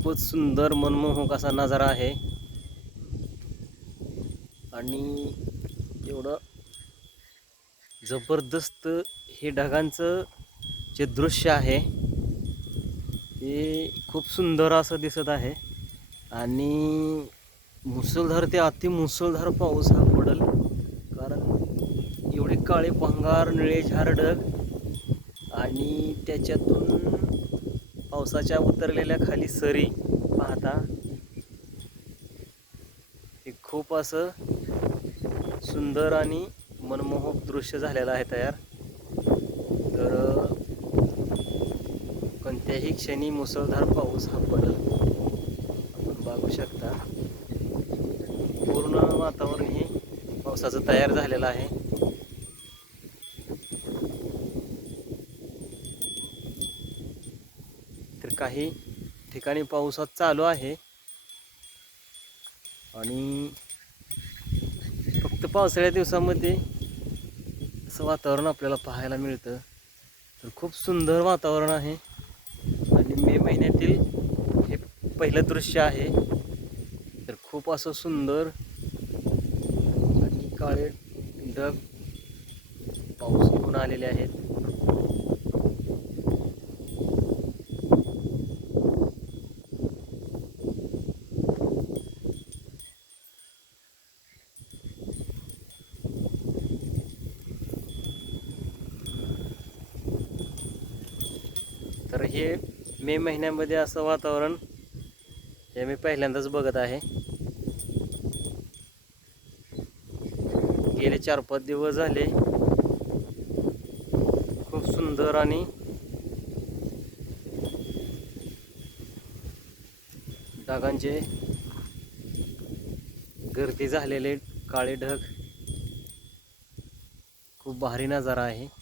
खूपच सुंदर मनमोहक असा नजारा आहे. आणि एवढं जबरदस्त हे ढगांचं जे दृश्य आहे ते खूप सुंदर असं दिसत आहे. आणि मुसळधार ते अति मुसळधार पाऊस हा पडल कारण एवढे काळे भंगार निळे झार ढग आणि त्याच्यातून पावसाच्या उतरलेल्या खाली सरी पाहता हे खूप असं सुंदर आणि मनमोहक दृश्य झालेलं आहे तयार. तर कोणत्याही क्षणी मुसळधार पाऊस हा पडल. आपण बघू शकता. पूर्ण वातावरण हे पावसाचं तयार झालेलं आहे. काही ठिकाणी पाऊस चालू आहे. आणि फक्त पावसाळ्या दिवसामध्ये असं वातावरण आपल्याला पाहायला मिळतं. तर खूप सुंदर वातावरण आहे. आणि मे महिन्यातील हे पहिलं दृश्य आहे. तर खूप असं सुंदर आणि काळे ढग पाऊस घेऊन आलेले आहेत. तर हे मे महिन्यामध्ये असं वातावरण हे मी पहिल्यांदाच बघत आहे. गेले चार पाच दिवस झाले. खूप सुंदर आणि ढगांचे गर्दी झालेले काळे ढग. खूप भारी नजारा आहे.